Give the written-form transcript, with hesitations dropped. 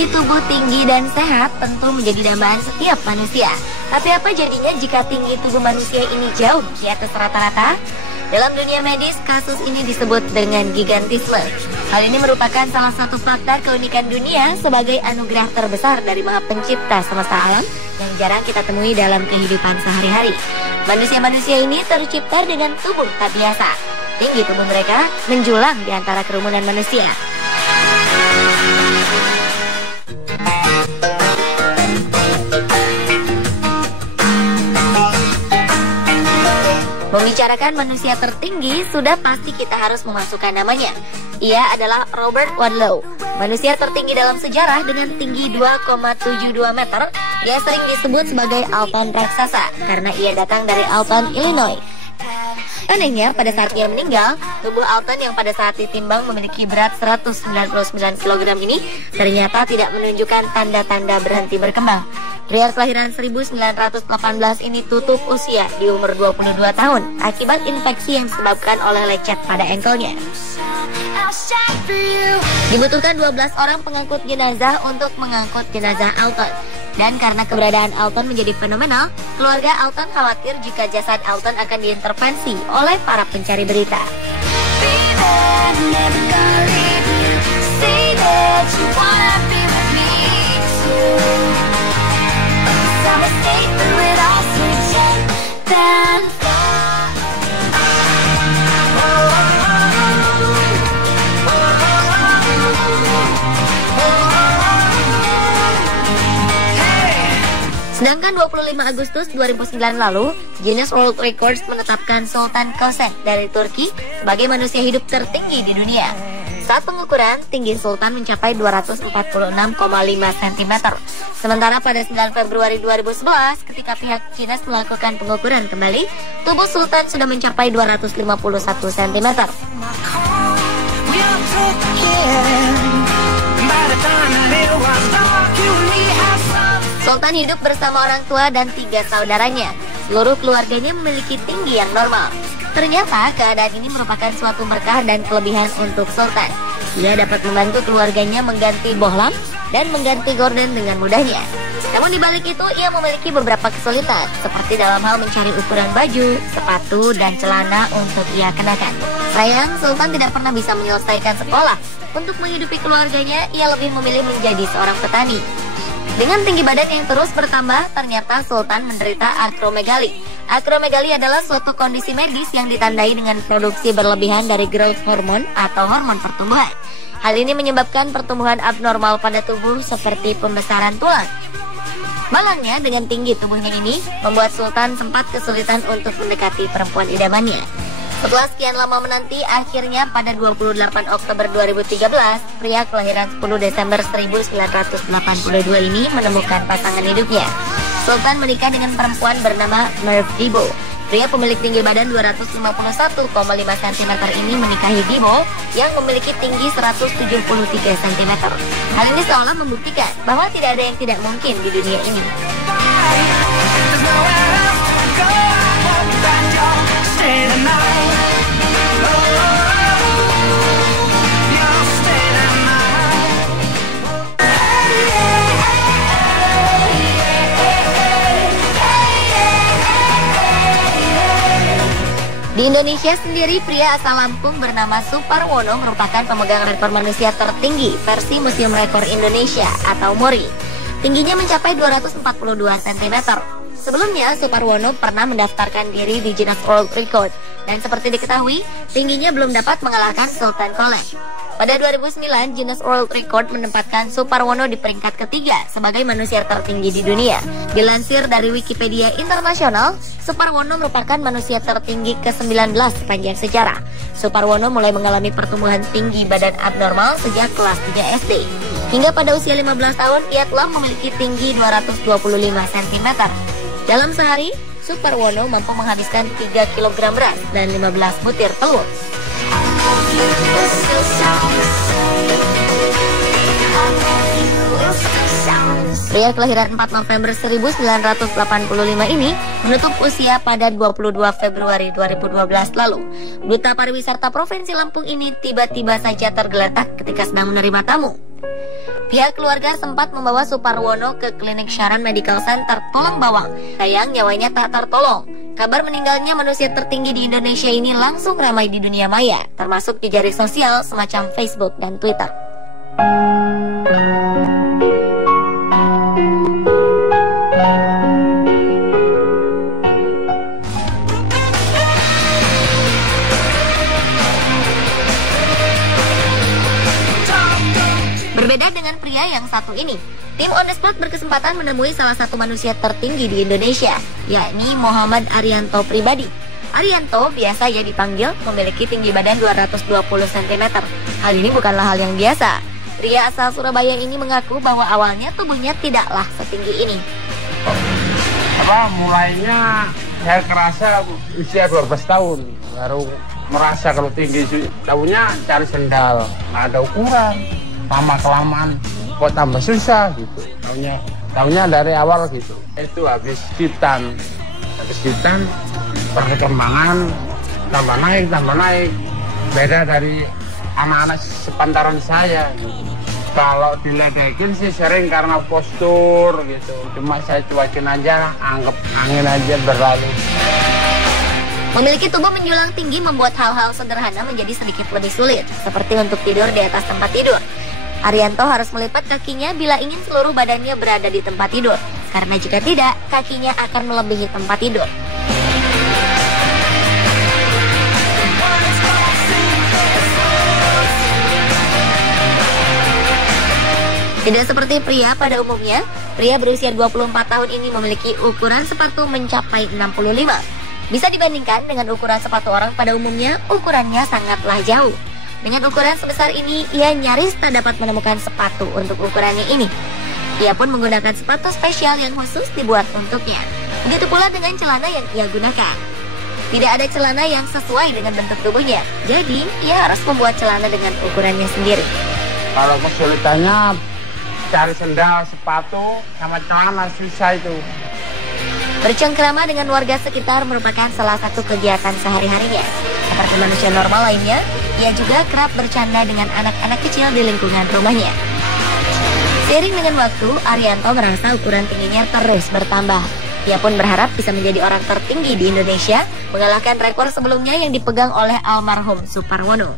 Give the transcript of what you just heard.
Memiliki tubuh tinggi dan sehat tentu menjadi dambaan setiap manusia. Tapi apa jadinya jika tinggi tubuh manusia ini jauh di atas rata-rata? Dalam dunia medis, kasus ini disebut dengan gigantisme. Hal ini merupakan salah satu faktor keunikan dunia sebagai anugerah terbesar dari Maha Pencipta semesta alam yang jarang kita temui dalam kehidupan sehari-hari. Manusia-manusia ini tercipta dengan tubuh tak biasa. Tinggi tubuh mereka menjulang di antara kerumunan manusia. Membicarakan manusia tertinggi, sudah pasti kita harus memasukkan namanya. Ia adalah Robert Wadlow, manusia tertinggi dalam sejarah dengan tinggi 2,72 meter. Ia sering disebut sebagai Alton raksasa karena ia datang dari Alton, Illinois. Anehnya, pada saat ia meninggal, tubuh Alton yang pada saat ditimbang memiliki berat 199 kg ini ternyata tidak menunjukkan tanda-tanda berhenti berkembang. Pria kelahiran 1918 ini tutup usia di umur 22 tahun akibat infeksi yang disebabkan oleh lecet pada engkelnya. Dibutuhkan 12 orang pengangkut jenazah untuk mengangkut jenazah Alton. Dan karena keberadaan Alton menjadi fenomenal, keluarga Alton khawatir jika jasad Alton akan diintervensi oleh para pencari berita. Sedangkan 25 Agustus 2009 lalu, Guinness World Records menetapkan Sultan Kösem dari Turki sebagai manusia hidup tertinggi di dunia. Saat pengukuran, tinggi Sultan mencapai 246,5 cm. Sementara pada 9 Februari 2011, ketika pihak Guinness melakukan pengukuran kembali, tubuh Sultan sudah mencapai 251 cm. Sultan hidup bersama orang tua dan 3 saudaranya. Seluruh keluarganya memiliki tinggi yang normal. Ternyata keadaan ini merupakan suatu berkah dan kelebihan untuk Sultan. Ia dapat membantu keluarganya mengganti bohlam dan mengganti gorden dengan mudahnya. Namun dibalik itu, ia memiliki beberapa kesulitan, seperti dalam hal mencari ukuran baju, sepatu, dan celana untuk ia kenakan. Sayang, Sultan tidak pernah bisa menyelesaikan sekolah. Untuk menghidupi keluarganya, ia lebih memilih menjadi seorang petani. Dengan tinggi badan yang terus bertambah, ternyata Sultan menderita akromegali. Akromegali adalah suatu kondisi medis yang ditandai dengan produksi berlebihan dari growth hormone atau hormon pertumbuhan. Hal ini menyebabkan pertumbuhan abnormal pada tubuh seperti pembesaran tulang. Malangnya, dengan tinggi tubuhnya ini, membuat Sultan sempat kesulitan untuk mendekati perempuan idamannya. Setelah sekian lama menanti, akhirnya pada 28 Oktober 2013, pria kelahiran 10 Desember 1982 ini menemukan pasangan hidupnya. Sultan menikah dengan perempuan bernama Merv Dibo. Pria pemilik tinggi badan 251,5 cm ini menikahi Dibo yang memiliki tinggi 173 cm. Hal ini seolah membuktikan bahwa tidak ada yang tidak mungkin di dunia ini. Di Indonesia sendiri, pria asal Lampung bernama Suparwono merupakan pemegang rekor manusia tertinggi versi Museum Rekor Indonesia atau MORI. Tingginya mencapai 242 cm. Sebelumnya, Suparwono pernah mendaftarkan diri di Guinness World Record dan seperti diketahui, tingginya belum dapat mengalahkan Sultan Kösem. Pada 2009, Guinness World Record menempatkan Suparwono di peringkat ketiga sebagai manusia tertinggi di dunia. Dilansir dari Wikipedia Internasional, Suparwono merupakan manusia tertinggi ke-19 sepanjang sejarah. Suparwono mulai mengalami pertumbuhan tinggi badan abnormal sejak kelas 3 SD. Hingga pada usia 15 tahun, ia telah memiliki tinggi 225 cm. Dalam sehari, Suparwono mampu menghabiskan 3 kg beras dan 15 butir telur. Pria kelahiran 4 November 1985 ini menutup usia pada 22 Februari 2012 lalu. Duta Pariwisata Provinsi Lampung ini tiba-tiba saja tergeletak ketika sedang menerima tamu. Pihak keluarga sempat membawa Suparwono ke klinik Sharon Medical Center Tulang Bawang. Sayang nyawanya tak tertolong. Kabar meninggalnya manusia tertinggi di Indonesia ini langsung ramai di dunia maya, termasuk di jaring sosial semacam Facebook dan Twitter. Berbeda dengan pria yang satu ini, tim On The Spot berkesempatan menemui salah satu manusia tertinggi di Indonesia, yakni Muhammad Arianto pribadi. Arianto biasa ia dipanggil memiliki tinggi badan 220 cm. Hal ini bukanlah hal yang biasa. Pria asal Surabaya ini mengaku bahwa awalnya tubuhnya tidaklah setinggi ini. Mulainya saya kerasa usia 12 tahun, baru merasa kalau tinggi. Tahunya cari sendal, ada ukuran. Lama-kelamaan kok tambah susah gitu. Tahunya dari awal gitu. Itu habis hitam perkembangan tambah naik. Beda dari anak-anak sepantaran saya gitu. Kalau diledekin sih sering karena postur gitu. Cuma saya cuekin aja, anggap angin aja berlalu. Memiliki tubuh menjulang tinggi membuat hal-hal sederhana menjadi sedikit lebih sulit, seperti untuk tidur di atas tempat tidur. Arianto harus melipat kakinya bila ingin seluruh badannya berada di tempat tidur, karena jika tidak, kakinya akan melebihi tempat tidur. Tidak seperti pria pada umumnya, pria berusia 24 tahun ini memiliki ukuran sepatu mencapai 65. Bisa dibandingkan dengan ukuran sepatu orang pada umumnya, ukurannya sangatlah jauh. Dengan ukuran sebesar ini, ia nyaris tak dapat menemukan sepatu untuk ukurannya ini. Ia pun menggunakan sepatu spesial yang khusus dibuat untuknya. Begitu pula dengan celana yang ia gunakan. Tidak ada celana yang sesuai dengan bentuk tubuhnya, jadi ia harus membuat celana dengan ukurannya sendiri. Kalau kesulitannya cari sendal, sepatu, sama celana susah itu. Bercengkrama dengan warga sekitar merupakan salah satu kegiatan sehari-harinya. Seperti manusia normal lainnya, ia juga kerap bercanda dengan anak-anak kecil di lingkungan rumahnya. Seiring dengan waktu, Arianto merasa ukuran tingginya terus bertambah. Ia pun berharap bisa menjadi orang tertinggi di Indonesia, mengalahkan rekor sebelumnya yang dipegang oleh almarhum Suparwono.